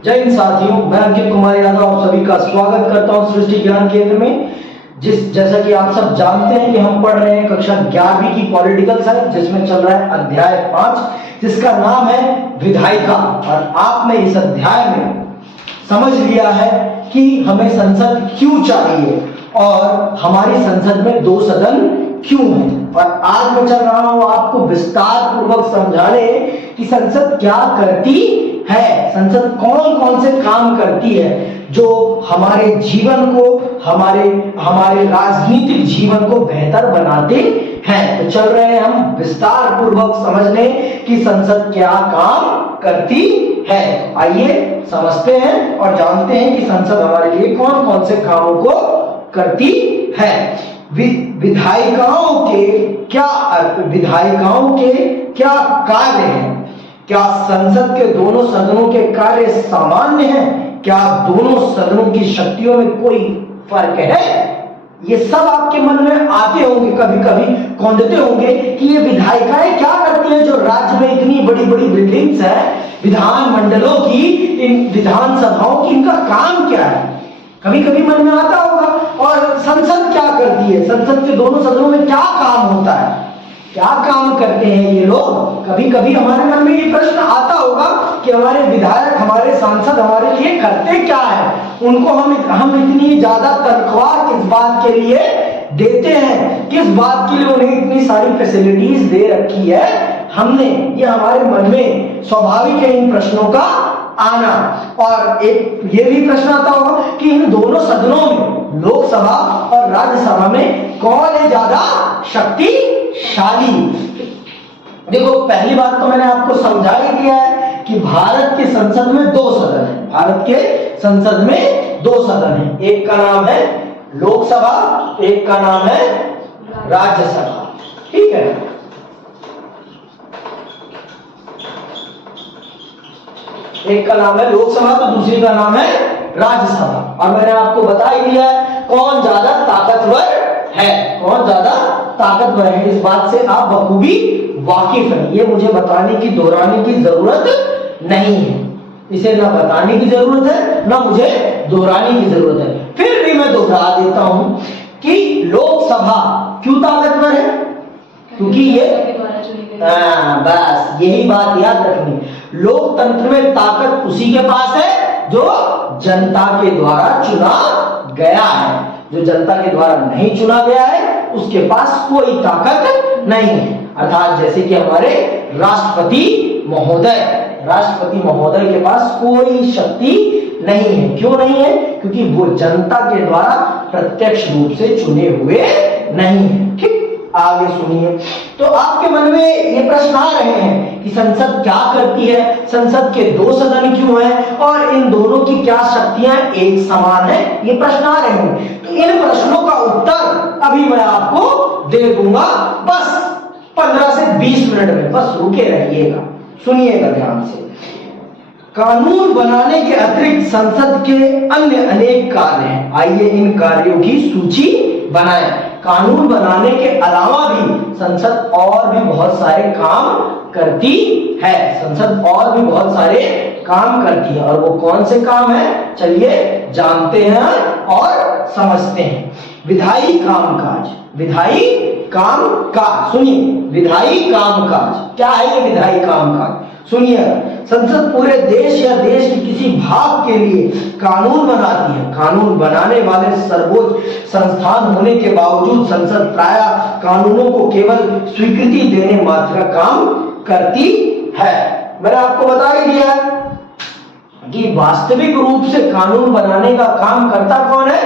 जय हिंद साथियों, मैं अंकित कुमार यादव आप सभी का स्वागत करता हूं सृष्टि ज्ञान केंद्र में। जैसा कि आप सब जानते हैं कि हम पढ़ रहे हैं कक्षा 11वीं की पॉलिटिकल साइंस, जिसमें चल रहा है अध्याय 5, जिसका नाम है विधायिका। और आपने इस अध्याय में समझ लिया है कि हमें संसद क्यों चाहिए और हमारी संसद में 2 सदन क्यों है। और आज मैं चल रहा हूं आपको विस्तार पूर्वक समझाने कि संसद क्या करती है, संसद कौन कौन से काम करती है जो हमारे जीवन को, हमारे राजनीतिक जीवन को बेहतर बनाते हैं। तो चल रहे हैं हम विस्तार पूर्वक समझने कि संसद क्या काम करती है। आइए समझते हैं और जानते हैं कि संसद हमारे लिए कौन कौन से कामों को करती है। विधायिकाओं के क्या कार्य हैं? क्या संसद के दोनों सदनों के कार्य सामान्य हैं? क्या दोनों सदनों की शक्तियों में कोई फर्क है? ये सब आपके मन में आते होंगे, कभी कभी कौंधते होंगे कि ये विधायिकाएं क्या करती हैं जो राज्य में इतनी बड़ी बड़ी बिल्डिंग्स है, विधान मंडलों की, इन विधानसभाओं की, इनका काम क्या है? कभी कभी मन में आता होगा। और संसद क्या करती है, संसद के दोनों सदनों में क्या काम होता है, क्या काम करते हैं ये लोग? कभी कभी हमारे मन में ये प्रश्न आता होगा कि हमारे विधायक, हमारे सांसद हमारे लिए करते क्या है, उनको हम इतनी ज्यादा तनख्वाह किस बात के लिए देते हैं, किस बात के लिए उन्हें इतनी सारी फैसिलिटीज दे रखी है हमने। ये हमारे मन में स्वाभाविक है इन प्रश्नों का आना। और एक ये भी प्रश्न आता होगा कि इन दोनों सदनों में, लोकसभा और राज्यसभा में, कौन है ज्यादा शक्तिशाली? देखो, पहली बात तो मैंने आपको समझा ही दिया है कि भारत के संसद में 2 सदन है। भारत के संसद में 2 सदन है, एक का नाम है लोकसभा, एक का नाम है राज्यसभा। ठीक है, एक का नाम है लोकसभा तो दूसरी का नाम है राज्यसभा। और मैंने आपको बता ही दिया है कौन ज्यादा ताकतवर है, कौन ज्यादा ताकतवर है। इस बात से आप बखूबी वाकिफ हैं, ये मुझे बताने की, दोहराने की जरूरत नहीं है। इसे ना बताने की जरूरत है, ना मुझे दोहराने की जरूरत है। फिर भी मैं दोहरा देता हूं कि लोकसभा क्यों ताकतवर है? क्योंकि ये बस यही बात याद रखनी, लोकतंत्र में ताकत उसी के पास है जो जनता के द्वारा चुना गया है। जो जनता के द्वारा नहीं चुना गया है उसके पास कोई ताकत नहीं है। अर्थात जैसे कि हमारे राष्ट्रपति महोदय के पास कोई शक्ति नहीं है। क्यों नहीं है? क्योंकि वो जनता के द्वारा प्रत्यक्ष रूप से चुने हुए नहीं है। ठीक, आगे सुनिए। तो आपके मन में ये प्रश्न आ रहे हैं कि संसद क्या करती है, संसद के 2 सदन क्यों हैं और इन दोनों की क्या शक्तियां एक समान है, ये प्रश्न आ रहे हैं। तो इन प्रश्नों का उत्तर अभी मैं आपको दे दूंगा, बस 15 से 20 मिनट में। बस रुके रहिएगा, सुनिएगा ध्यान से। कानून बनाने के अतिरिक्त संसद के अन्य अनेक कार्य हैं। आइए इन कार्यों की सूची बनाएं। कानून बनाने के अलावा भी संसद और भी बहुत सारे काम करती है। संसद और भी बहुत सारे काम करती है। और वो कौन से काम है, चलिए जानते हैं और समझते हैं। विधायी कामकाज, सुनिए, विधायी कामकाज क्या है? ये विधायी कामकाज सुनिए, संसद पूरे देश या देश के किसी भाग के लिए कानून बनाती है। कानून बनाने वाले सर्वोच्च संस्थान होने के बावजूद संसद प्रायः कानूनों को केवल स्वीकृति देने मात्र का काम करती है। मैंने आपको बता ही दिया कि वास्तविक रूप से कानून बनाने का काम करता कौन है?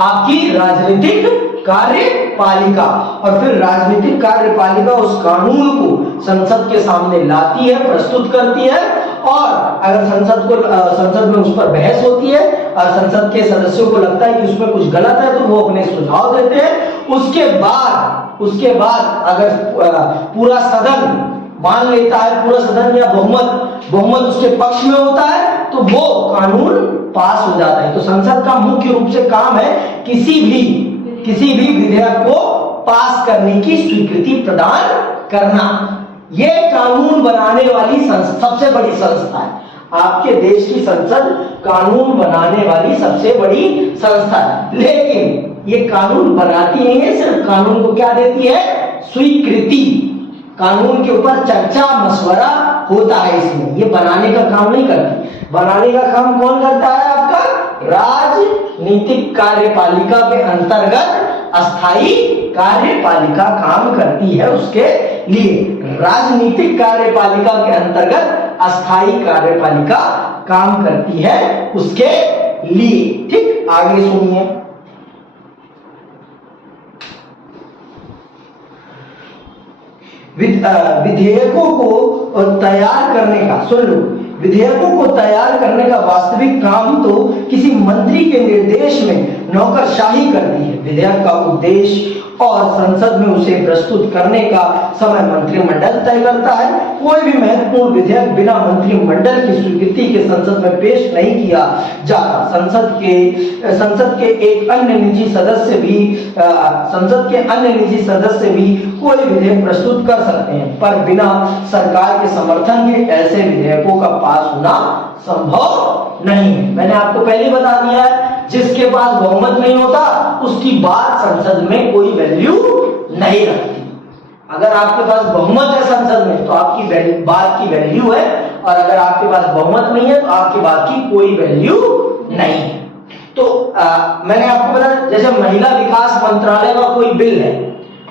आपकी राजनीतिक कार्यपालिका। और फिर राजनीतिक कार्यपालिका उस कानून को संसद के सामने लाती है, प्रस्तुत करती है। और अगर संसद में उस पर बहस होती है और संसद के सदस्यों को लगता है कि उसमें कुछ गलत है तो वो अपने सुझाव देते हैं। उसके बाद अगर पूरा सदन मान लेता है, पूरा सदन या बहुमत उसके पक्ष में होता है तो वो कानून पास हो जाता है। तो संसद का मुख्य रूप से काम है किसी भी विधेयक को पास करने की स्वीकृति प्रदान करना। यह कानून बनाने वाली सबसे बड़ी संस्था है। आपके देश की संसद कानून बनाने वाली सबसे बड़ी संस्था है, लेकिन ये कानून बनाती नहीं है, सिर्फ कानून को क्या देती है, स्वीकृति। कानून के ऊपर चर्चा मशवरा होता है, इसमें ये बनाने का काम नहीं करती। बनाने का काम कौन करता है, आपका राजनीतिक कार्यपालिका के अंतर्गत अस्थाई कार्यपालिका काम करती है, उसके लिए राजनीतिक कार्यपालिका के अंतर्गत अस्थाई कार्यपालिका काम करती है, उसके लिए। ठीक, आगे सुनिए। विधेयकों को तैयार करने का, सुन लो, विधेयकों को तैयार करने का वास्तविक काम तो किसी मंत्री के निर्देश में नौकरशाही करती है। विधेयक का उद्देश्य और संसद में उसे प्रस्तुत करने का समय मंत्रिमंडल तय करता है। कोई भी महत्वपूर्ण विधेयक बिना मंत्रिमंडल की स्वीकृति के संसद में पेश नहीं किया जाता। संसद के एक अन्य निजी सदस्य भी कोई विधेयक प्रस्तुत कर सकते हैं, पर बिना सरकार के समर्थन के ऐसे विधेयकों का पास होना संभव नहीं है। मैंने आपको पहले बता दिया है, जिसके पास बहुमत नहीं होता उसकी बात संसद में कोई वैल्यू नहीं रखती। अगर आपके पास बहुमत है संसद में तो आपकी बात की वैल्यू है, और अगर आपके पास बहुमत नहीं है तो आपकी बात की कोई वैल्यू नहीं है। तो मैंने आपको बताया, जैसे महिला विकास मंत्रालय का कोई बिल है,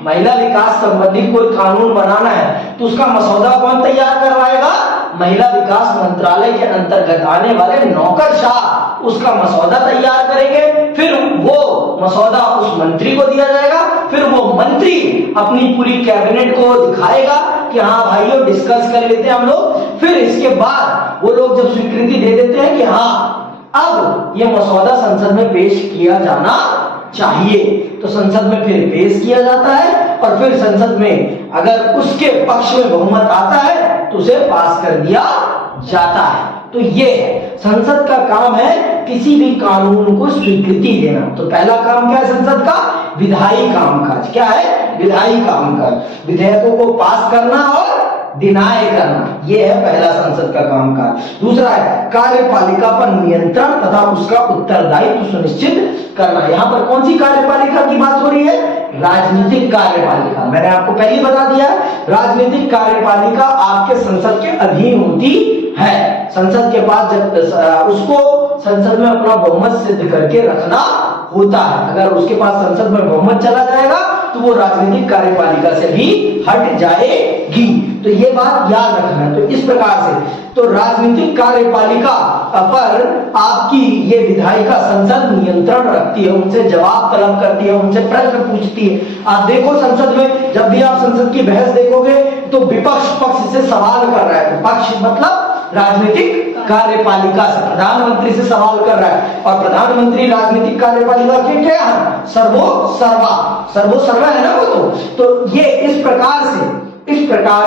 महिला विकास संबंधित कोई कानून बनाना है, तो उसका मसौदा कौन तैयार करवाएगा, महिला विकास मंत्रालय के अंतर्गत आने वाले नौकरशाह उसका मसौदा तैयार करेंगे, फिर वो मसौदा उस मंत्री को दिया जाएगा, फिर वो मंत्री अपनी पूरी कैबिनेट को दिखाएगा कि हाँ भाइयों डिस्कस कर लेते हैं हम लोग। फिर इसके बाद वो लोग जब स्वीकृति दे देते हैं कि हाँ अब ये मसौदा संसद में पेश किया जाना चाहिए, तो संसद में फिर पेश किया जाता है, और फिर संसद में अगर उसके पक्ष में बहुमत आता है तो उसे पास कर दिया जाता है। तो ये संसद का काम है, किसी भी कानून को स्वीकृति देना। तो पहला काम क्या है संसद का, विधायी कामकाज। क्या है, विधायी कामकाज, विधेयकों को पास करना और डिनाय करना, ये है पहला संसद का कामकाज। दूसरा है कार्यपालिका पर नियंत्रण तथा उसका उत्तरदायित्व सुनिश्चित करना। यहाँ पर कौन सी कार्यपालिका की बात हो रही है, राजनीतिक कार्यपालिका। मैंने आपको पहले बता दिया, राजनीतिक कार्यपालिका आपके संसद के अधीन होती है। संसद के पास जब उसको संसद में अपना बहुमत सिद्ध करके रखना होता है। अगर उसके पास संसद में बहुमत चला जाएगा तो वो राजनीतिक कार्यपालिका से भी हट जाएगी। तो ये बात याद रखना है। तो इस प्रकार से तो राजनीतिक कार्यपालिका पर आपकी ये विधायिका संसद नियंत्रण रखती है, उनसे जवाब तलब करती है, उनसे प्रश्न पूछती है। आप देखो संसद में जब भी आप संसद की बहस देखोगे तो विपक्ष पक्ष से सवाल कर रहा है, पक्ष मतलब राजनीतिक कार्यपालिका से, प्रधानमंत्री से सवाल कर रहा है, और प्रधानमंत्री राजनीतिक कार्यपालिका के क्या है, सर्वोसर्वा है ना वो। तो ये इस प्रकार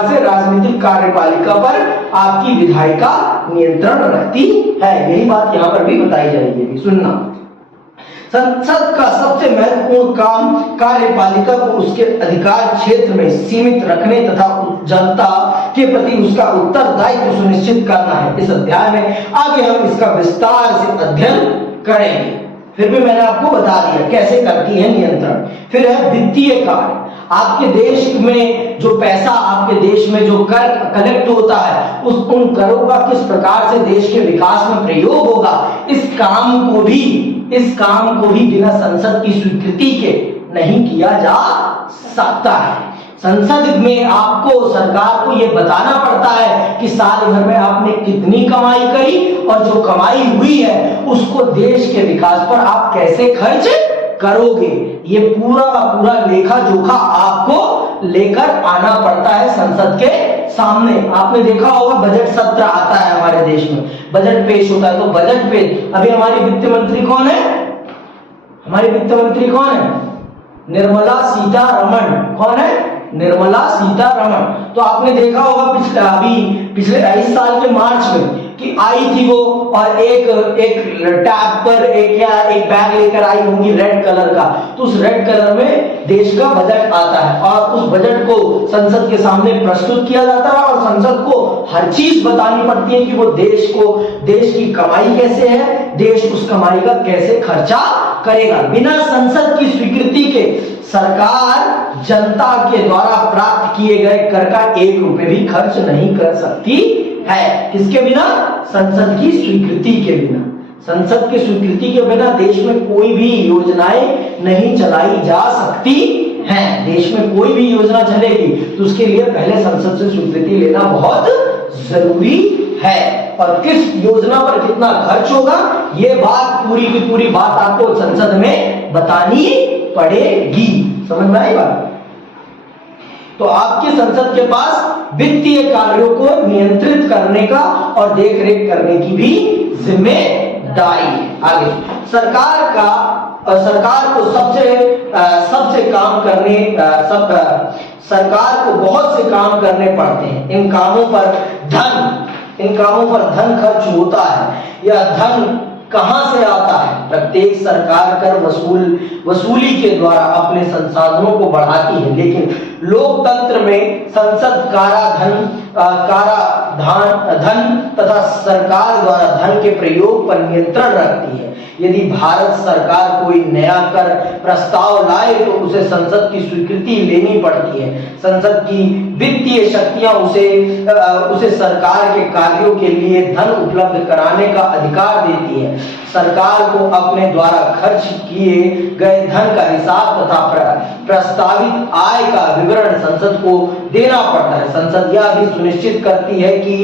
से राजनीतिक कार्यपालिका पर आपकी विधायिका नियंत्रण रखती है। यही बात यहाँ पर भी बताई जाएगी, सुनना। संसद का सबसे महत्वपूर्ण काम कार्यपालिका को उसके अधिकार क्षेत्र में सीमित रखने तथा जनता के प्रति उसका उत्तरदायित्व सुनिश्चित करना है। इस अध्याय में आगे हम इसका विस्तार से अध्ययन करेंगे। फिर भी मैंने आपको बता दिया कैसे करती है नियंत्रण। फिर है वित्तीय कार्य। आपके देश में जो पैसा, आपके देश में जो कर कलेक्ट होता है, उन करों का किस प्रकार से देश के विकास में प्रयोग होगा, इस काम को भी बिना संसद की स्वीकृति के नहीं किया जा सकता है। संसद में आपको, सरकार को यह बताना पड़ता है कि साल भर में आपने कितनी कमाई करी, और जो कमाई हुई है उसको देश के विकास पर आप कैसे खर्च करोगे। ये पूरा का पूरा लेखा जोखा आपको लेकर आना पड़ता है संसद के सामने। आपने देखा होगा बजट सत्र आता है हमारे देश में, बजट पेश होता है, तो बजट पे अभी हमारी वित्त मंत्री कौन है, निर्मला सीतारमण। कौन है, निर्मला सीतारमण। तो आपने देखा होगा पिछले इस साल के मार्च में कि आई थी वो और एक टैब पर एक बैग लेकर आई होंगी रेड कलर का, तो उस रेड कलर में देश का बजट आता है और उस बजट को संसद के सामने प्रस्तुत किया जाता है और संसद को हर चीज बतानी पड़ती है कि वो देश की कमाई कैसे है, देश उस कमाई का कैसे खर्चा करेगा। बिना संसद की स्वीकृति के सरकार जनता के द्वारा प्राप्त किए गए कर का 1 रुपए भी खर्च नहीं कर सकती है। किसके बिना? संसद की स्वीकृति के बिना। संसद की स्वीकृति के बिना देश में कोई भी योजनाएं नहीं चलाई जा सकती हैं। देश में कोई भी योजना चलेगी तो उसके लिए पहले संसद से स्वीकृति लेना बहुत जरूरी है। और किस योजना पर कितना खर्च होगा ये बात पूरी की पूरी बात आपको संसद में बतानी पड़ेगी। समझ में आई बात? तो आपके संसद के पास वित्तीय कार्यों को नियंत्रित करने का और देखरेख करने की भी जिम्मेदारी है। आगे सरकार को सबसे काम करने सरकार को बहुत से काम करने पड़ते हैं। इन कामों पर धन खर्च होता है। यह धन कहां से आता है? प्रत्येक सरकार कर वसूली के द्वारा अपने संसाधनों को बढ़ाती है, लेकिन लोकतंत्र में संसद काराधन तथा सरकार द्वारा धन के प्रयोग पर नियंत्रण रखती है। यदि भारत सरकार कोई नया कर प्रस्ताव लाए तो उसे संसद की स्वीकृति लेनी पड़ती है। संसद की वित्तीय शक्तियां उसे सरकार के कार्यों के लिए धन उपलब्ध कराने का अधिकार देती है। सरकार को अपने द्वारा खर्च किए गए धन का हिसाब तथा प्रस्तावित आय का विवरण संसद को देना पड़ता है। संसद यह भी सुनिश्चित करती है कि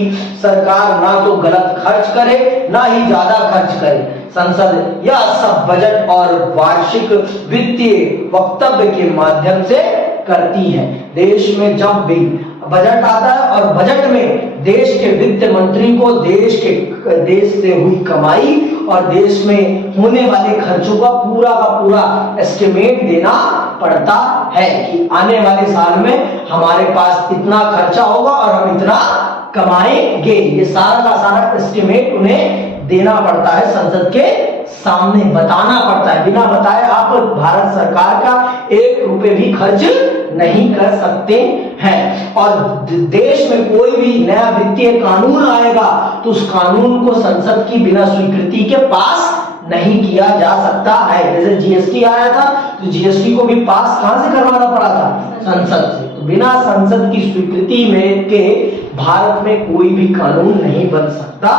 सरकार ना तो गलत खर्च करे ना ही ज्यादा खर्च करे। संसद यह सब बजट और वार्षिक वित्तीय वक्तव्य के माध्यम से करती है। देश में जब भी बजट आता है और बजट में देश के वित्त मंत्री को देश से हुई कमाई और देश में होने वाले खर्चों का पूरा एस्टिमेट देना पड़ता है कि आने वाले साल में हमारे पास इतना खर्चा होगा और हम इतना कमाएंगे। ये सारा का सारा एस्टिमेट उन्हें देना पड़ता है, संसद के सामने बताना पड़ता है। बिना बताए आप भारत सरकार का 1 रुपए भी खर्च नहीं कर सकते हैं। और देश में कोई भी नया वित्तीय कानून आएगा तो उस कानून को संसद की बिना स्वीकृति के पास नहीं किया जा सकता है। जैसे जीएसटी आया था तो जीएसटी को भी पास कहां से करवाना पड़ा था? संसद से। तो बिना संसद की स्वीकृति में के भारत में कोई भी कानून नहीं बन सकता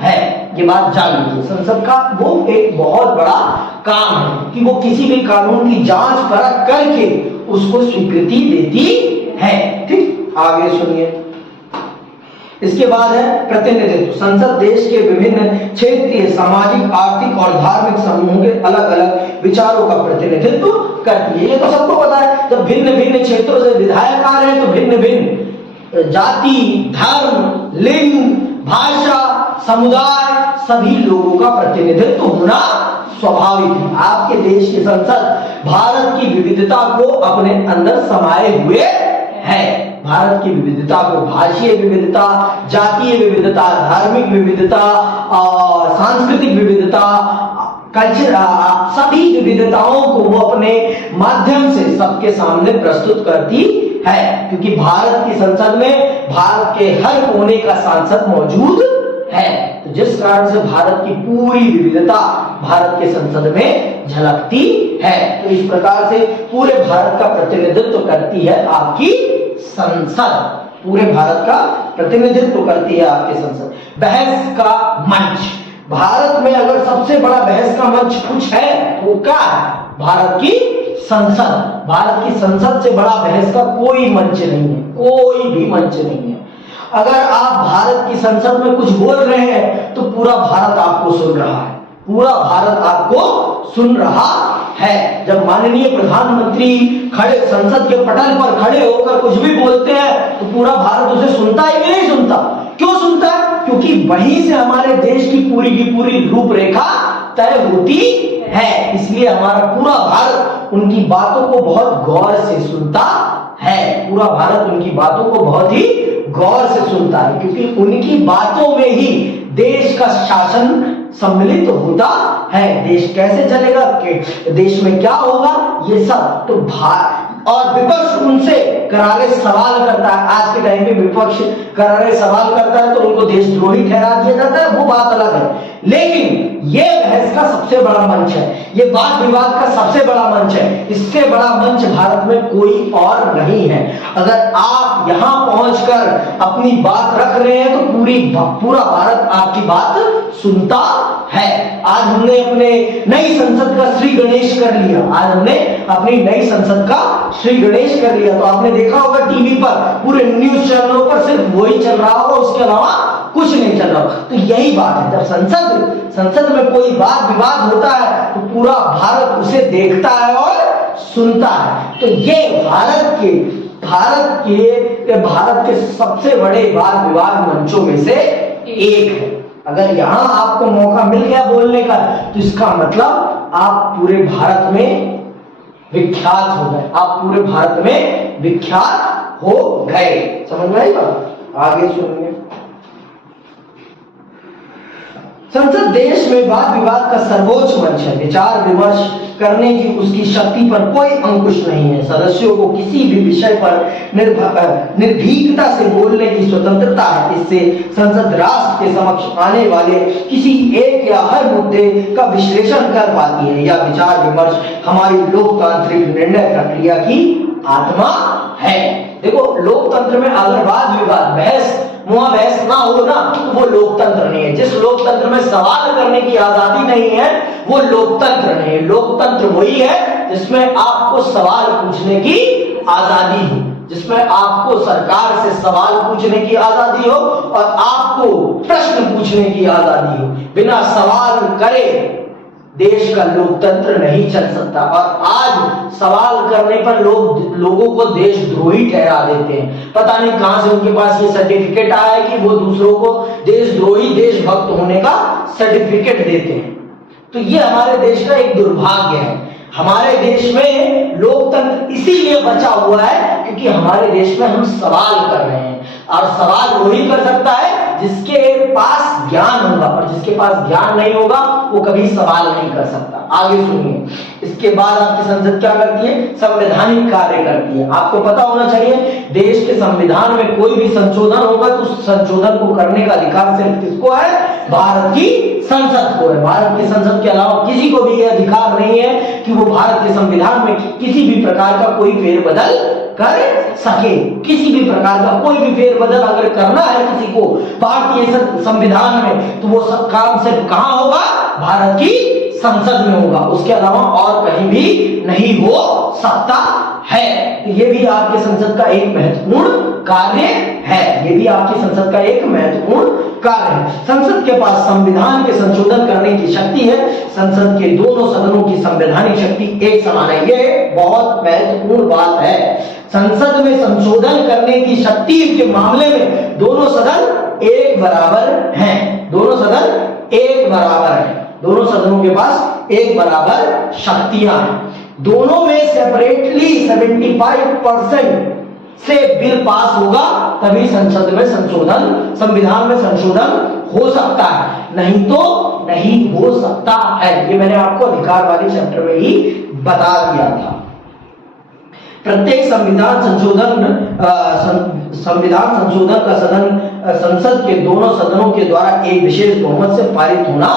है। ये बात जान लीजिए। संसद का वो एक बहुत बड़ा काम है कि वो किसी भी कानून की जांच परख करके उसको स्वीकृति देती है। ठीक, आगे सुनिए। इसके बाद है प्रतिनिधित्व। संसद देश के विभिन्न क्षेत्रीय, सामाजिक, आर्थिक और धार्मिक समूहों के अलग अलग विचारों का प्रतिनिधित्व करती है। ये तो सबको पता है। जब भिन्न भिन्न क्षेत्रों से विधायक आ रहे हैं तो भिन्न भिन्न जाति, धर्म, लिंग, भाषा, समुदाय सभी लोगों का प्रतिनिधित्व होना स्वाभाविक है। आपके देश की संसद भारत की विविधता को अपने अंदर समाये हुए है। भारत की विविधता को, भाषीय विविधता, जातीय विविधता, धार्मिक विविधता, सांस्कृतिक विविधता, कल्चर, सभी विविधताओं को वो अपने माध्यम से सबके सामने प्रस्तुत करती है। क्योंकि भारत की संसद में भारत के हर कोने का सांसद मौजूद है। तो जिस कारण से भारत की पूरी विविधता भारत के संसद में झलकती है। तो इस प्रकार से पूरे भारत का प्रतिनिधित्व करती है आपकी संसद। पूरे भारत का प्रतिनिधित्व करती है आपकी संसद। बहस का मंच। भारत में अगर सबसे बड़ा बहस का मंच कुछ है तो क्या है? भारत की संसद। भारत की संसद से बड़ा बहस का कोई मंच नहीं है, कोई भी मंच नहीं है। अगर आप भारत की संसद में कुछ बोल रहे हैं तो पूरा भारत आपको सुन रहा है, पूरा भारत आपको सुन रहा है। जब माननीय प्रधानमंत्री खड़े संसद के पटल पर खड़े होकर कुछ भी बोलते हैं तो पूरा भारत उसे सुनता है कि नहीं सुनता? क्यों सुनता है? क्योंकि वहीं से हमारे देश की पूरी रूपरेखा तय होती है। इसलिए हमारा पूरा भारत उनकी बातों को बहुत गौर से सुनता है। पूरा भारत उनकी बातों को बहुत ही गौर से सुनता है, क्योंकि उनकी बातों में ही देश का शासन सम्मिलित होता है। देश कैसे चलेगा, कि देश में क्या होगा, ये सब तो और विपक्ष उनसे करारे सवाल करता है। आज के टाइम पे विपक्ष करारे सवाल करता है तो उनको देशद्रोही ठहरा दिया जाता है, वो बात अलग है। लेकिन ये बहस का सबसे बड़ा मंच है, ये वाद विवाद का सबसे बड़ा मंच है। इससे बड़ा मंच भारत में कोई और नहीं है। अगर आप यहां पहुंचकर अपनी बात रख रहे हैं तो पूरा भारत आपकी बात सुनता है। आज हमने अपने नई संसद का श्री गणेश कर लिया, आज हमने अपनी नई संसद का श्री गणेश कर लिया, तो आपने देखा होगा टीवी पर पूरे न्यूज चैनलों पर सिर्फ वही चल रहा होगा, उसके अलावा कुछ नहीं चल रहा। तो यही बात है, जब संसद में कोई वाद विवाद होता है तो पूरा भारत उसे देखता है और सुनता है। तो ये भारत के सबसे बड़े वाद विवाद मंचों में से एक है। अगर यहां आपको मौका मिल गया बोलने का तो इसका मतलब आप पूरे भारत में विख्यात हो गए, आप पूरे भारत में विख्यात हो गए। समझ में आई बात? आगे सुनिए। संसद देश में वाद विवाद का सर्वोच्च मंच है। विचार विमर्श करने की उसकी शक्ति पर कोई अंकुश नहीं है। सदस्यों को किसी भी विषय पर निर्भीकता से बोलने की स्वतंत्रता है। इससे संसद राष्ट्र के समक्ष आने वाले किसी एक या हर मुद्दे का विश्लेषण कर पाती है। यह विचार विमर्श हमारी लोकतांत्रिक निर्णय प्रक्रिया की आत्मा है। देखो, लोकतंत्र में अगर वाद विवाद बहस ना हो ना तो वो लोकतंत्र नहीं है। जिस लोकतंत्र में सवाल करने की आजादी नहीं है वो लोकतंत्र नहीं है। लोकतंत्र वही है जिसमें आपको सवाल पूछने की आजादी हो, जिसमें आपको सरकार से सवाल पूछने की आजादी हो और आपको प्रश्न पूछने की आजादी हो। बिना सवाल करे देश का लोकतंत्र नहीं चल सकता। और आज सवाल करने पर लोगों को देशद्रोही ठहरा देते हैं। पता नहीं कहां से उनके पास ये सर्टिफिकेट आया है कि वो दूसरों को देशद्रोही देशभक्त होने का सर्टिफिकेट देते हैं। तो ये हमारे देश का एक दुर्भाग्य है। हमारे देश में लोकतंत्र इसीलिए बचा हुआ है क्योंकि हमारे देश में हम सवाल कर रहे हैं, और सवाल वही कर सकता है जिसके पास ज्ञान होगा, और जिसके पास ज्ञान नहीं होगा वो कभी सवाल नहीं कर सकता। आगे सुनिए। इसके बाद आपकी संसद क्या करती है? संवैधानिक कार्य करती है। आपको पता होना चाहिए देश के संविधान में कोई भी संशोधन होगा तो उस संशोधन को करने का अधिकार सिर्फ किसको है? भारत की संसद को है। भारत की संसद के अलावा किसी को भी यह अधिकार नहीं है कि वो भारत के संविधान में किसी भी प्रकार का कोई फेरबदल कर सके। किसी भी प्रकार का कोई भी फेरबदल अगर करना है किसी को भारतीय संविधान में तो वो सब काम सिर्फ कहां होगा? भारत की संसद में होगा, उसके अलावा और कहीं भी नहीं हो सकता है। ये भी आपके संसद का एक महत्वपूर्ण कार्य है। ये भी आपकी संसद का एक महत्वपूर्ण कार्य है। संसद के पास संविधान के संशोधन करने की शक्ति है। संसद के दोनों सदनों की संवैधानिक शक्ति एक समान है। ये बहुत महत्वपूर्ण बात है। संसद में संशोधन करने की शक्ति के मामले में दोनों सदन एक बराबर हैं। दोनों सदन एक बराबर हैं। दोनों सदनों के पास एक बराबर शक्तियां हैं। दोनों में सेपरेटली 75% से बिल पास होगा तभी संसद में संविधान में संशोधन हो सकता है, नहीं तो नहीं हो सकता है। ये मैंने आपको अधिकार वाले चैप्टर में ही बता दिया था। प्रत्येक संविधान संशोधन का संसद के दोनों सदनों के द्वारा एक विशेष बहुमत से पारित होना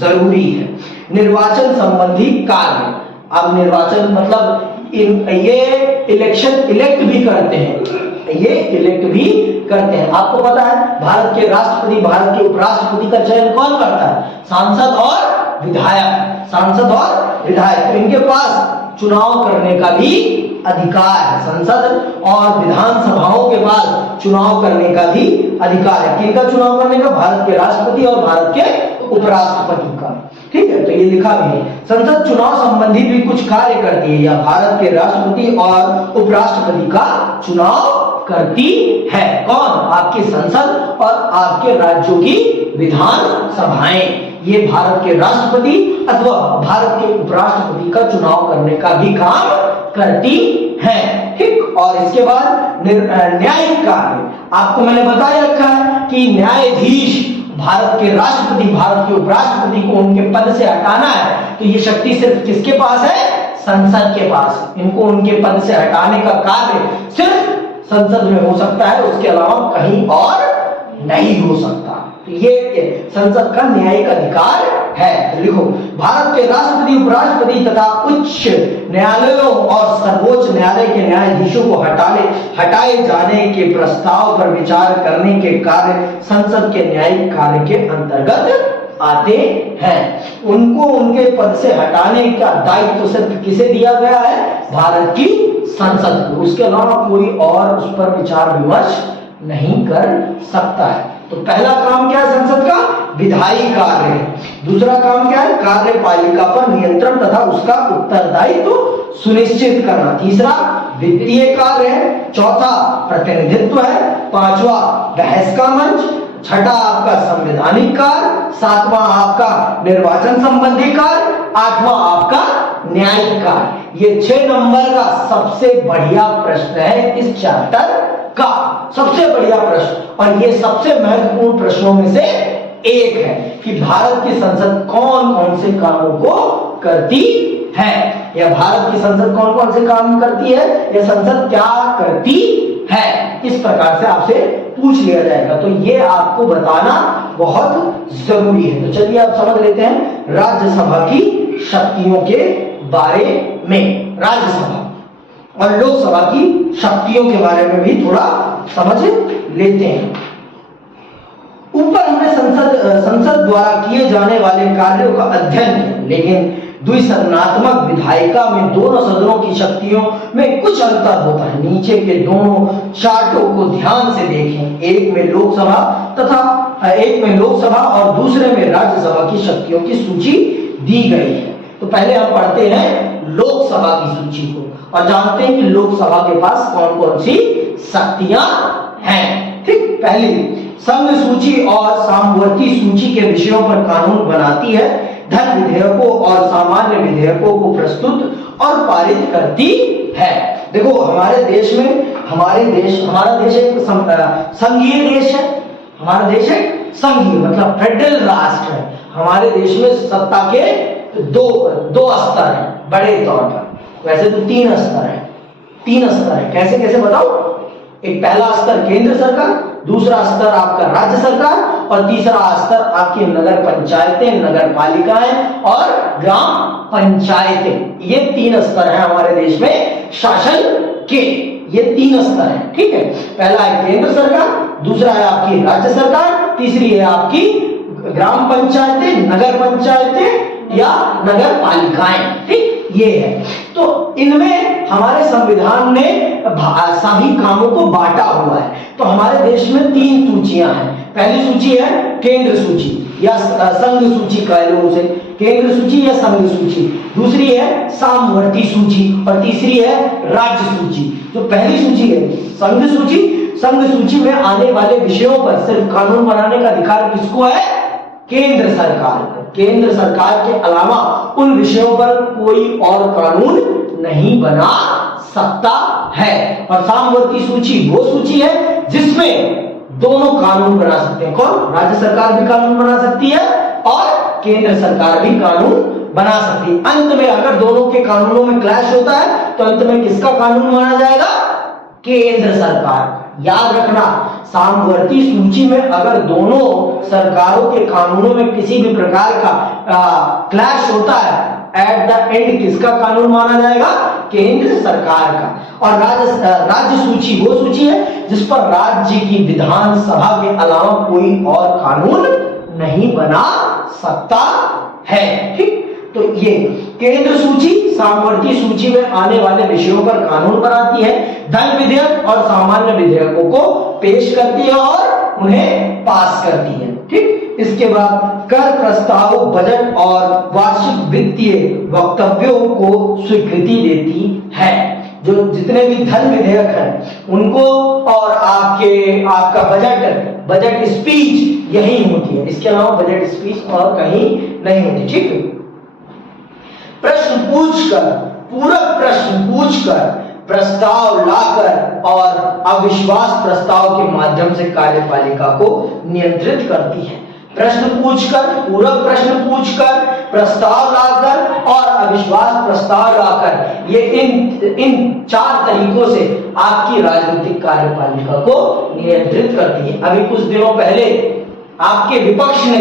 जरूरी है। निर्वाचन संबंधी कार्य। अब निर्वाचन मतलब ये इलेक्ट भी करते हैं, ये इलेक्ट भी करते हैं। आपको पता है भारत के राष्ट्रपति, भारत के उपराष्ट्रपति का चयन कौन करता है? सांसद और विधायक। सांसद और विधायक, तो इनके पास चुनाव करने का भी अधिकार है। संसद और विधानसभाओं के पास चुनाव करने का भी अधिकार है। किनका चुनाव करने का? भारत के राष्ट्रपति और भारत के उपराष्ट्रपति का। ठीक है, तो ये लिखा भी है। संसद चुनाव संबंधी भी कुछ कार्य करती है, या भारत के राष्ट्रपति और उपराष्ट्रपति का चुनाव करती है। कौन? आपकी संसद और आपके राज्यों की विधान सभाएं। ये भारत के राष्ट्रपति अथवा भारत के उपराष्ट्रपति का चुनाव करने का भी काम करती हैं। ठीक, और इसके बाद न्यायिक कार्य। आपको मैंने बताया रखा है कि न्यायाधीश भारत के राष्ट्रपति, भारत के उपराष्ट्रपति को उनके पद से हटाना है, तो ये शक्ति सिर्फ किसके पास है? संसद के पास। इनको उनके पद से हटाने का कार्य सिर्फ संसद में हो सकता है, उसके अलावा कहीं और नहीं हो सकता। तो ये संसद का न्यायिक अधिकार है। लिखो, भारत के राष्ट्रपति, उपराष्ट्रपति तथा उच्च न्यायालयों और सर्वोच्च न्यायालय के न्यायाधीशों को हटाए जाने के प्रस्ताव पर विचार करने के कार्य संसद के न्यायिक कार्य के अंतर्गत आते हैं। उनको उनके पद से हटाने का दायित्व तो सिर्फ किसे दिया गया है? भारत की संसद को। उसके अलावा कोई और उस पर विचार विमर्श नहीं कर सकता है। तो पहला काम क्या है संसद का? विधायी कार्य है। दूसरा काम क्या है? कार्यपालिका पर नियंत्रण तथा उसका उत्तरदायित्व सुनिश्चित करना। तीसरा वित्तीय कार्य है। चौथा प्रतिनिधित्व है। पांचवा बहस का मंच। छठा आपका संवैधानिक कार्य। सातवां आपका निर्वाचन संबंधी कार्य। आठवां आपका न्यायिक कार्य। ये 6 नंबर का सबसे बढ़िया प्रश्न है इस चैप्टर का, सबसे बढ़िया प्रश्न, और ये सबसे महत्वपूर्ण प्रश्नों में से एक है कि भारत की संसद कौन कौन से कामों को करती है, या भारत की संसद कौन कौन से काम करती है, या संसद क्या करती है। इस प्रकार से आपसे पूछ लिया जाएगा, तो ये आपको बताना बहुत जरूरी है। तो चलिए आप समझ लेते हैं राज्यसभा की शक्तियों के बारे में। राज्यसभा और लोकसभा की शक्तियों के बारे में भी थोड़ा समझ लेते हैं। ऊपर हमने संसद द्वारा किए जाने वाले कार्यों का अध्ययन किया, लेकिन द्विसदनात्मक विधायिका में दोनों सदनों की शक्तियों में कुछ अंतर होता है। नीचे के दोनों चार्टों को ध्यान से देखें। एक में लोकसभा और दूसरे में राज्यसभा की शक्तियों की सूची दी गई है। तो पहले हम पढ़ते हैं लोकसभा की सूची को और जानते हैं कि लोकसभा के पास कौन कौन सी शक्तियां हैं। ठीक, पहली संघ सूची और सामवर्ती सूची के विषयों पर कानून बनाती है, धन विधेयकों और सामान्य विधेयकों को प्रस्तुत और पारित करती है। देखो हमारे देश में हमारा देश एक संघीय देश है। हमारा देश एक संघीय मतलब फेडरल राष्ट्र है। हमारे देश में सत्ता के दो स्तर हैं बड़े तौर पर। वैसे तो 3 स्तर है। 3 स्तर है, कैसे कैसे बताओ? एक पहला स्तर केंद्र सरकार, दूसरा स्तर आपका राज्य सरकार और तीसरा स्तर आपकी नगर पंचायतें, नगर पालिकाएं और ग्राम पंचायतें। ये 3 स्तर हैं हमारे देश में शासन के। ये 3 स्तर हैं। ठीक है, पहला है केंद्र सरकार, दूसरा है आपकी राज्य सरकार, तीसरी है आपकी ग्राम पंचायतें, नगर पंचायतें या नगर पालिकाएं। ठीक, ये है। तो इनमें हमारे संविधान ने सभी कामों को बांटा हुआ है। तो हमारे देश में 3 सूचियां हैं। पहली सूची है केंद्र सूची या संघ सूची कह लो उसे, केंद्र सूची या संघ सूची। दूसरी है सामवर्ती सूची और तीसरी है राज्य सूची। जो पहली सूची है संघ सूची, संघ सूची में आने वाले विषयों पर सिर्फ कानून बनाने का अधिकार किसको है? केंद्र सरकार को। केंद्र सरकार के अलावा उन विषयों पर कोई और कानून नहीं बना सकता है। और सामवर्ती सूची वो सूची है जिसमें दोनों कानून बना सकते हैं। कौन? राज्य सरकार भी कानून बना सकती है और केंद्र सरकार भी कानून बना सकती है। अंत में अगर दोनों के कानूनों में क्लैश होता है तो अंत में किसका कानून माना जाएगा? केंद्र सरकार। याद रखना, सामवर्ती सूची में अगर दोनों सरकारों के कानूनों में किसी भी प्रकार का क्लैश होता है, एट द एंड किसका कानून माना जाएगा? केंद्र सरकार का। और राज्य सूची वो सूची है जिस पर राज्य की विधानसभा के अलावा कोई और कानून नहीं बना सकता है। ठीक, तो ये केंद्र सूची सामवर्ती सूची में आने वाले विषयों पर कानून बनाती है, धन विधेयक और सामान्य विधेयकों को पेश करती है और उन्हें पास करती है। ठीक, इसके बाद कर प्रस्ताव, बजट और वार्षिक वित्तीय वक्तव्यों को स्वीकृति देती है। जो जितने भी धन विधेयक हैं उनको और आपका बजट स्पीच यही होती है। इसके अलावा बजट स्पीच और कहीं नहीं होती। ठीक है, प्रश्न पूछकर, पूरक प्रश्न पूछकर, प्रस्ताव लाकर और अविश्वास प्रस्ताव के माध्यम से कार्यपालिका को नियंत्रित करती है। प्रश्न पूछकर, पूरक प्रश्न पूछकर, प्रस्ताव लाकर और अविश्वास प्रस्ताव लाकर, ये इन 4 तरीकों से आपकी राजनीतिक कार्यपालिका को नियंत्रित करती है। अभी कुछ दिनों पहले आपके विपक्ष ने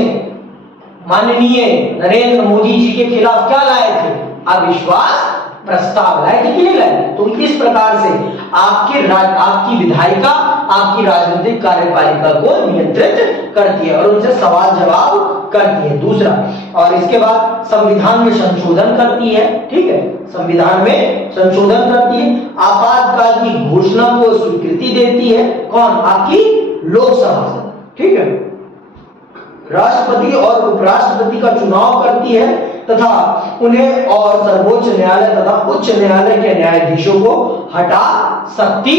माननीय नरेंद्र मोदी जी के खिलाफ क्या लाए थे? अविश्वास प्रस्ताव लाए थे कि नहीं लाए? तो इस प्रकार से आपकी विधायिका आपकी राजनीतिक कार्यपालिका को नियंत्रित करती है और उनसे सवाल जवाब करती है। दूसरा, और इसके बाद संविधान में संशोधन करती है। ठीक है, संविधान में संशोधन करती है, आपातकाल की घोषणा को स्वीकृति देती है। कौन? आपकी लोकसभा। ठीक है, राष्ट्रपति और उपराष्ट्रपति का चुनाव करती है तथा उन्हें और सर्वोच्च न्यायालय तथा उच्च न्यायालय के न्यायाधीशों को हटा सकती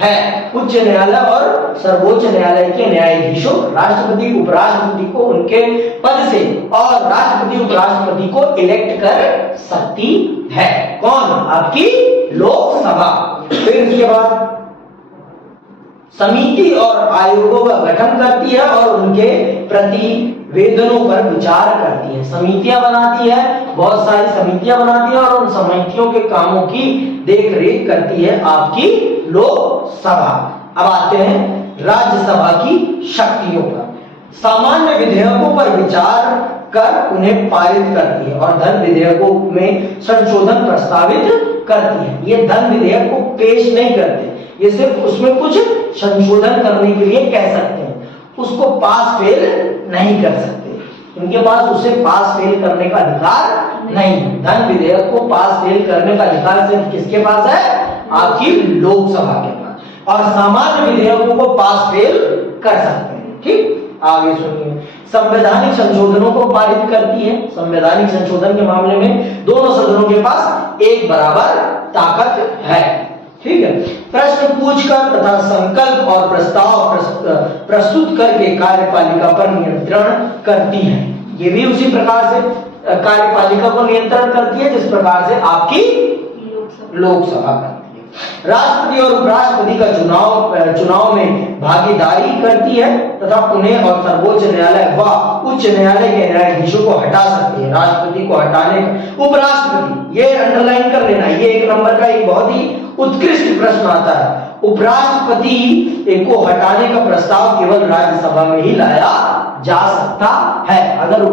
है। उच्च न्यायालय और सर्वोच्च न्यायालय के न्यायाधीशों राष्ट्रपति उपराष्ट्रपति को उनके पद से और राष्ट्रपति उपराष्ट्रपति को इलेक्ट कर सकती है। कौन? आपकी लोकसभा। फिर इसके बाद समिति और आयोगों का गठन करती है और उनके प्रतिवेदनों पर विचार करती है। समितियां बनाती है, बहुत सारी समितियां बनाती है और उन समितियों के कामों की देख रेख करती है आपकी लोकसभा। अब आते हैं राज्यसभा की शक्तियों पर। सामान्य विधेयकों पर विचार कर उन्हें पारित करती है और धन विधेयकों में संशोधन प्रस्तावित करती है। ये धन विधेयक को पेश नहीं करते, ये सिर्फ उसमें कुछ संशोधन करने के लिए कह सकते हैं, उसको पास फेल नहीं कर सकते। इनके पास उसे पास फेल करने का अधिकार नहीं। धन विधेयक को पास फेल करने का अधिकार सिर्फ किसके पास है? आपकी लोकसभा के पास। और सामान्य विधेयकों को पास फेल कर सकते हैं। ठीक, आगे सुनिए। संवैधानिक संशोधनों को पारित करती है। संवैधानिक संशोधन के मामले में दोनों सदनों के पास एक बराबर ताकत है। ठीक है, प्रश्न पूछकर तथा संकल्प और प्रस्ताव प्रस्तुत करके कार्यपालिका पर नियंत्रण करती है। ये भी उसी प्रकार से कार्यपालिका को नियंत्रण करती है जिस प्रकार से आपकी लोकसभा करती है। राष्ट्रपति और उपराष्ट्रपति का चुनाव में भागीदारी करती है तथा उन्हें और सर्वोच्च न्यायालय व उच्च न्यायालय के न्यायाधीशों को हटा सकती है। राष्ट्रपति को हटाने, उपराष्ट्रपति, ये अंडरलाइन कर लेना, ये 1 नंबर का एक बहुत ही उत्कृष्ट प्रश्न आता है। उपराष्ट्रपति को हटाने का प्रस्ताव केवल राज्यसभा में ही लाया जा सकता है। अगर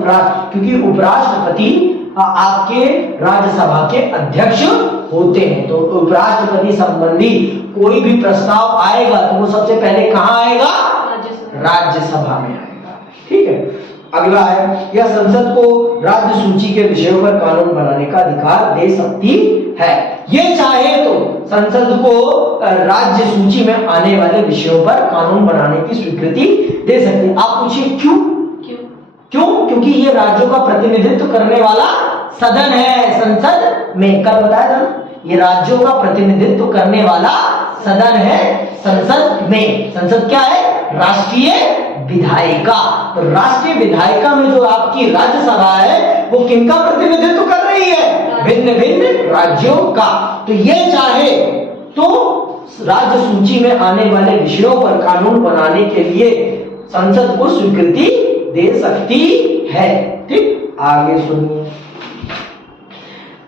क्योंकि उपराष्ट्रपति आपके राज्यसभा के अध्यक्ष होते हैं, तो उपराष्ट्रपति संबंधी कोई भी प्रस्ताव आएगा तो वो सबसे पहले कहां आएगा? राज्यसभा में आएगा। ठीक है, अगला है, यह संसद को राज्य सूची के विषयों पर कानून बनाने का अधिकार दे सकती है। ये चाहे तो संसद को राज्य सूची में आने वाले विषयों पर कानून बनाने की स्वीकृति दे सकती है। आप पूछिए क्यों? क्योंकि ये राज्यों का प्रतिनिधित्व करने वाला सदन है संसद में। कल बताया था ना, ये राज्यों का प्रतिनिधित्व करने वाला सदन है संसद में। संसद क्या है? राष्ट्रीय विधायिका। तो राष्ट्रीय विधायिका में जो आपकी राज्यसभा है वो किनका प्रतिनिधित्व कर रही है? भिन्न भिन्न राज्यों का। तो ये चाहे तो राज्य सूची में आने वाले विषयों पर कानून बनाने के लिए संसद को स्वीकृति दे सकती है। ठीक, आगे सुनिए।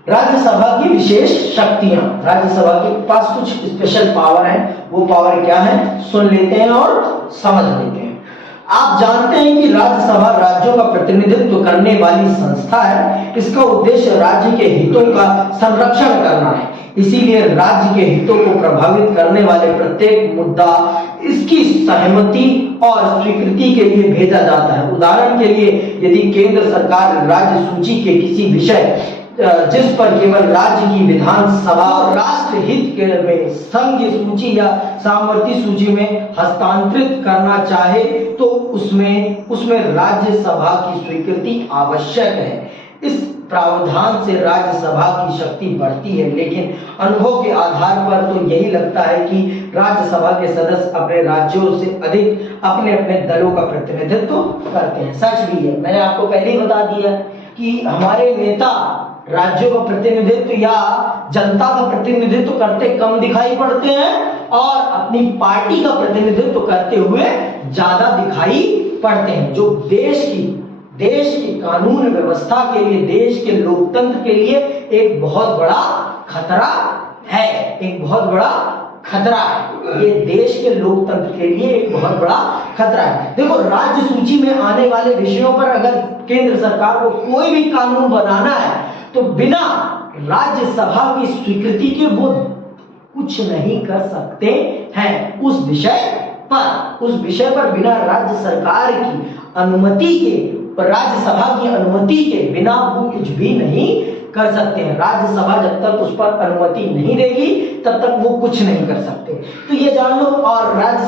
राज्यसभा की विशेष शक्तियां। राज्यसभा के पास कुछ स्पेशल पावर है। वो पावर क्या है? सुन लेते हैं और समझ लेते हैं। आप जानते हैं कि राज्यसभा राज्यों का प्रतिनिधित्व करने वाली संस्था है। इसका उद्देश्य राज्य के हितों का संरक्षण करना है। इसीलिए राज्य के हितों को प्रभावित करने वाले प्रत्येक मुद्दा इसकी सहमति और स्वीकृति के लिए भेजा जाता है। उदाहरण के लिए, यदि केंद्र सरकार राज्य सूची के किसी विषय जिस पर केवल राज्य की विधानसभा और राष्ट्र हित में संघ सूची या सामर्थ्य सूची में हस्तांतरित करना चाहे तो उसमें राज्यसभा की स्वीकृति आवश्यक है। इस प्रावधान से राज्यसभा की शक्ति बढ़ती है, लेकिन अनुभव के आधार पर तो यही लगता है कि राज्यसभा के सदस्य अपने राज्यों से अधिक अपने अपने दलों का प्रतिनिधित्व करते हैं। सच भी है, मैंने आपको पहले ही बता दिया कि हमारे नेता राज्यों का प्रतिनिधित्व या जनता का प्रतिनिधित्व करते कम दिखाई पड़ते हैं और अपनी पार्टी का प्रतिनिधित्व करते हुए ज्यादा दिखाई पड़ते हैं, जो देश की कानून व्यवस्था के लिए, देश के लोकतंत्र के लिए एक बहुत बड़ा खतरा है, एक बहुत बड़ा खतरा है। ये देश के लोकतंत्र के लिए एक बहुत बड़ा खतरा है। देखो, राज्य सूची में आने वाले विषयों पर अगर केंद्र सरकार को कोई भी कानून बनाना है तो बिना राज्यसभा की स्वीकृति के वो कुछ नहीं कर सकते हैं। उस विषय पर बिना राज्य सरकार की अनुमति के, राज्यसभा की अनुमति के बिना वो कुछ भी नहीं कर सकते हैं। राज्यसभा जब तक उस पर अनुमति नहीं देगी तब तक वो कुछ नहीं कर सकते। तो ये जान लो। और राज्य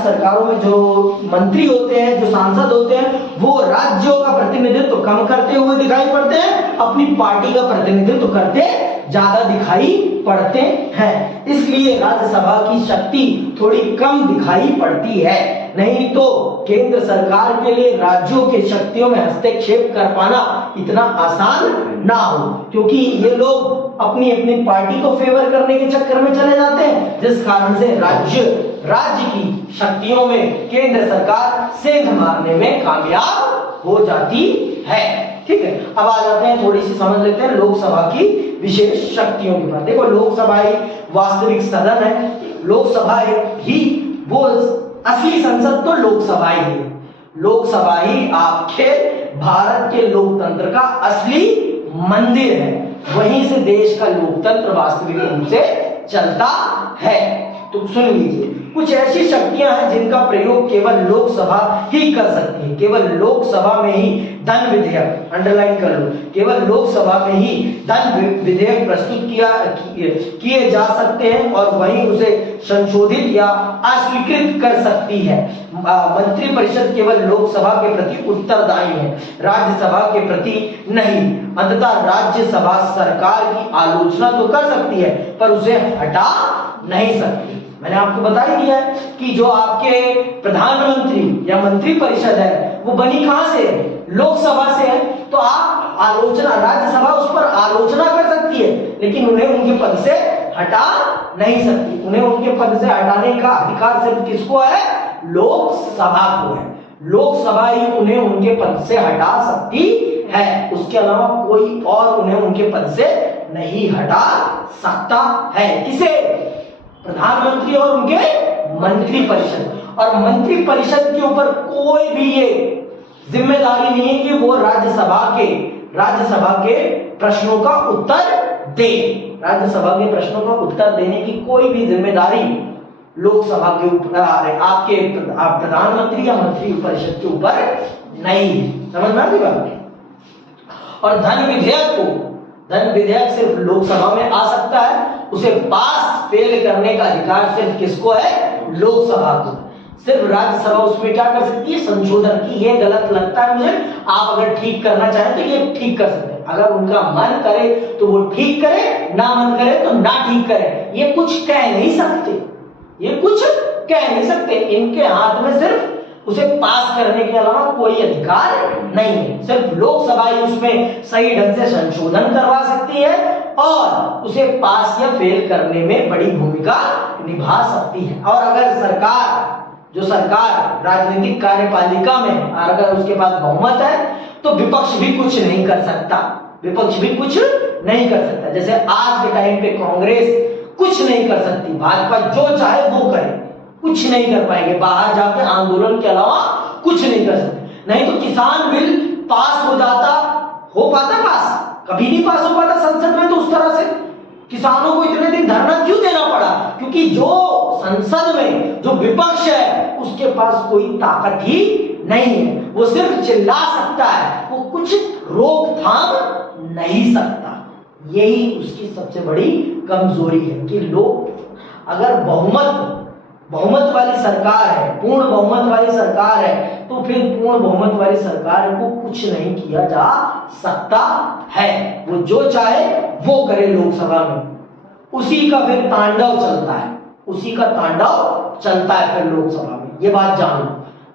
सरकारों में जो मंत्री होते हैं, जो सांसद होते हैं, वो राज्यों का प्रतिनिधित्व कम करते हुए दिखाई पड़ते हैं, अपनी पार्टी का प्रतिनिधित्व करते ज्यादा दिखाई पड़ते हैं। इसलिए राज्यसभा की शक्ति थोड़ी कम दिखाई पड़ती है। नहीं तो केंद्र सरकार के लिए राज्यों की शक्तियों में हस्तक्षेप कर पाना इतना आसान ना हो, क्योंकि ये लोग अपनी अपनी पार्टी को फेवर करने के चक्कर में चले जाते हैं, जिस कारण से राज्य की शक्तियों में केंद्र सरकार सेंध मारने में कामयाब हो जाती है। ठीक है, अब आ जाते हैं, थोड़ी सी समझ लेते हैं लोकसभा की विशेष शक्तियों की बात। देखो, लोकसभा एक वास्तविक सदन है। लोकसभा ही वो असली संसद तो लोकसभा ही है। लोकसभा ही आपके भारत के लोकतंत्र का असली मंदिर है। वहीं से देश का लोकतंत्र वास्तविक रूप से चलता है। तो सुन लीजिए, कुछ ऐसी शक्तियां हैं जिनका प्रयोग केवल लोकसभा ही कर सकती है। केवल लोकसभा में ही धन विधेयक, अंडरलाइन कर लो, केवल लोकसभा में ही धन विधेयक प्रस्तुत किए जा सकते हैं और वहीं उसे संशोधित या अस्वीकृत कर सकती है। मंत्रिपरिषद केवल लोकसभा के प्रति उत्तरदायी है, राज्यसभा के प्रति नहीं। अंततः राज्यसभा सरकार की आलोचना तो कर सकती है पर उसे हटा नहीं सकती। मैंने आपको बता ही दिया है कि जो आपके प्रधानमंत्री या मंत्रिपरिषद है वो बनी कहां से है? लोकसभा से है। तो आप आलोचना, राज्यसभा उस पर आलोचना कर सकती है लेकिन उन्हें उनके पद से हटा नहीं सकती। उन्हें उनके पद से हटाने का अधिकार सिर्फ किसको है? लोकसभा को है। लोकसभा ही उन्हें उनके पद से हटा सकती है, उसके अलावा कोई और उन्हें उनके पद से नहीं हटा सकता है। किसे? प्रधानमंत्री और उनके मंत्रिपरिषद। और मंत्रिपरिषद के ऊपर कोई भी ये जिम्मेदारी नहीं है कि वो राज्यसभा के प्रश्नों का उत्तर दे। राज्यसभा के प्रश्नों का उत्तर देने की कोई भी जिम्मेदारी लोकसभा के ऊपर, आपके प्रधानमंत्री या मंत्री परिषद के ऊपर नहीं। समझ में आ गई बात? और धन विधेयक सिर्फ लोकसभा में आ सकता है। उसे पास फेल करने का अधिकार सिर्फ किसको है? लोकसभा को। सिर्फ राज्यसभा उसमें क्या कर सकती है? संशोधन की ये गलत लगता है मुझे, आप अगर ठीक करना चाहें तो ये ठीक कर सकते हैं। अगर उनका मन करे तो वो ठीक करे, ना मन करे तो ना ठीक करे। ये कुछ कह नहीं सकते। इनके हाथ में सिर्फ उसे पास करने के अलावा कोई अधिकार नहीं है। सिर्फ लोकसभा ही उसमें सही ढंग से संशोधन करवा सकती है और उसे पास या फेल करने में बड़ी भूमिका निभा सकती है। और अगर सरकार राजनीतिक कार्यपालिका में अगर उसके पास बहुमत है तो विपक्ष भी कुछ नहीं कर सकता। जैसे आज के टाइम पे कांग्रेस कुछ नहीं कर सकती, भाजपा जो चाहे वो करे, कुछ नहीं कर पाएंगे। बाहर जाकर आंदोलन के अलावा कुछ नहीं कर सकते। नहीं तो किसान बिल पास हो पाता पास? कभी नहीं पास हो पाता संसद में। तो उस तरह से किसानों को इतने दिन धरना क्यों देना पड़ा? क्योंकि जो संसद में जो विपक्ष है उसके पास कोई ताकत ही नहीं है। वो सिर्फ चिल्ला सकता है, वो कुछ रोकथाम नहीं सकता। यही उसकी सबसे बड़ी कमजोरी है कि लोग अगर बहुमत वाली सरकार है, पूर्ण बहुमत वाली सरकार है, तो फिर पूर्ण बहुमत वाली सरकार को कुछ नहीं किया जा सकता है। वो जो चाहे वो करे लोकसभा में, उसी का फिर तांडव चलता है फिर लोकसभा में। ये बात जान लो।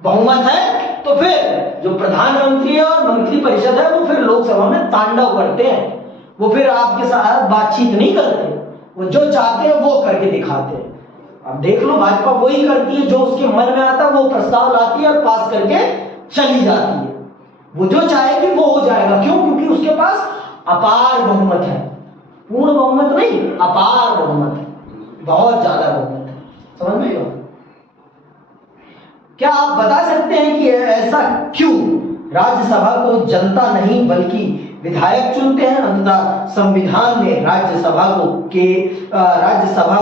बहुमत है तो फिर जो प्रधानमंत्री और मंत्रिपरिषद है वो फिर लोकसभा में तांडव करते हैं। वो फिर आपके साथ बातचीत नहीं करते, वो जो चाहते हैं वो करके दिखाते हैं। अब देख लो, भाजपा वही करती है, जो उसके मन में आता है वो प्रस्ताव लाती है और पास करके चली जाती है। वो जो चाहेगी वो हो जाएगा। क्यों? क्योंकि उसके पास अपार बहुमत है। पूर्ण बहुमत नहीं, अपार बहुमत है, बहुत ज्यादा बहुमत है। समझ में? क्या आप बता सकते हैं कि ऐसा क्यों? राज्यसभा को जनता नहीं बल्कि विधायक चुनते हैं। अंततः संविधान ने राज्यसभा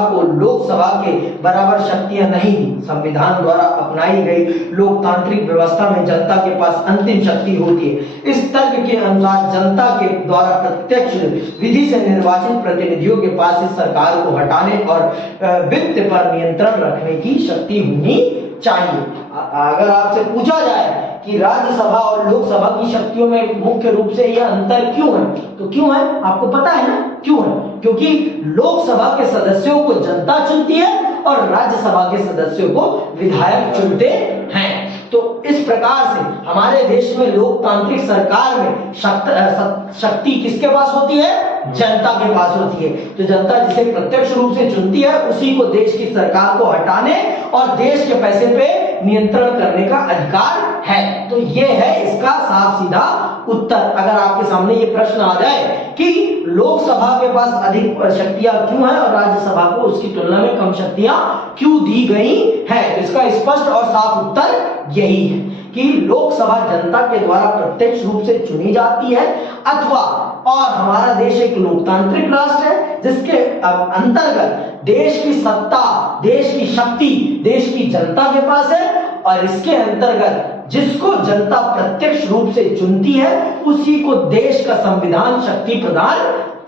को लोकसभा के बराबर शक्तियां नहीं दी। संविधान द्वारा अपनाई गई लोकतांत्रिक व्यवस्था में जनता के पास अंतिम शक्ति होती है। इस तर्क के अनुसार जनता के द्वारा प्रत्यक्ष विधि से निर्वाचित प्रतिनिधियों के पास इस सरकार को हटाने और वित्त पर नियंत्रण रखने की शक्ति होनी चाहिए। अगर आपसे पूछा जाए कि राज्यसभा और लोकसभा की शक्तियों में मुख्य रूप से यह अंतर क्यों है, तो क्यों है आपको पता है ना? क्यों है? क्योंकि लोकसभा के सदस्यों को जनता चुनती है और राज्यसभा के सदस्यों को विधायक चुनते हैं। तो इस प्रकार से हमारे देश में लोकतांत्रिक सरकार में शक्ति किसके पास होती है? जनता के पास होती है। तो जनता जिसे प्रत्यक्ष रूप से चुनती है उसी को देश की सरकार को हटाने और देश के पैसे पे नियंत्रण करने का अधिकार है। तो ये है इसका साफ सीधा उत्तर। अगर आपके सामने ये प्रश्न आ जाए कि लोकसभा के पास अधिक शक्तियां क्यों है और राज्यसभा को उसकी तुलना में कम शक्तियां क्यों दी गई है, तो इसका स्पष्ट और साफ उत्तर यही है कि लोकसभा जनता के द्वारा प्रत्यक्ष रूप से चुनी जाती है अथवा, और हमारा देश एक लोकतांत्रिक राष्ट्र है जिसके अंतर्गत देश की सत्ता, देश की शक्ति देश की जनता के पास है और इसके अंतर्गत जिसको जनता प्रत्यक्ष रूप से चुनती है उसी को देश का संविधान शक्ति प्रदान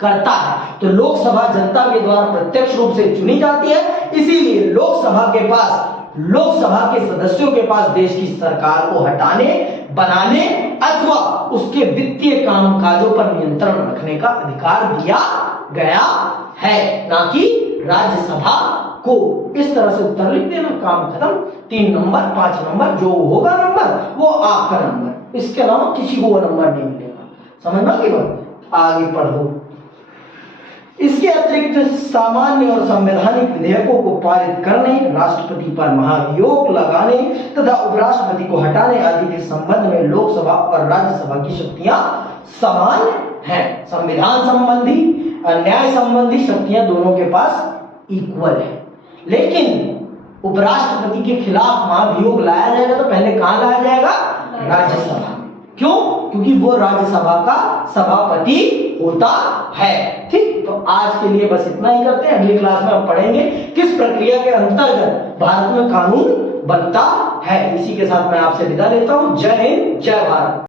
करता है। तो लोकसभा जनता के द्वारा प्रत्यक्ष रूप से चुनी जाती है, इसीलिए लोकसभा के सदस्यों के पास देश की सरकार को हटाने, बनाने अथवा उसके वित्तीय कामकाजों पर नियंत्रण रखने का अधिकार दिया गया है, ना कि राज्यसभा को। इस तरह से उत्तर लिख देना, काम खत्म। 3 नंबर 5 नंबर जो होगा नंबर वो आपका नंबर, इसके अलावा किसी को वो नंबर नहीं मिलेगा। समझना की बात? आगे पढ़ दो। इसके अतिरिक्त सामान्य और संवैधानिक विधेयकों को पारित करने, राष्ट्रपति पर महाभियोग लगाने तथा उपराष्ट्रपति को हटाने आदि के संबंध में लोकसभा और राज्यसभा की शक्तियां समान हैं। संविधान संबंधी, न्याय संबंधी शक्तियां दोनों के पास इक्वल है। लेकिन उपराष्ट्रपति के खिलाफ महाभियोग लाया जाएगा तो पहले कहां लाया जाएगा? राज्यसभा। क्यों? क्योंकि वो राज्यसभा का सभापति होता है। ठीक, तो आज के लिए बस इतना ही करते हैं। अगली क्लास में हम पढ़ेंगे किस प्रक्रिया के अंतर्गत भारत में कानून बनता है। इसी के साथ मैं आपसे विदा लेता हूं। जय हिंद, जय भारत।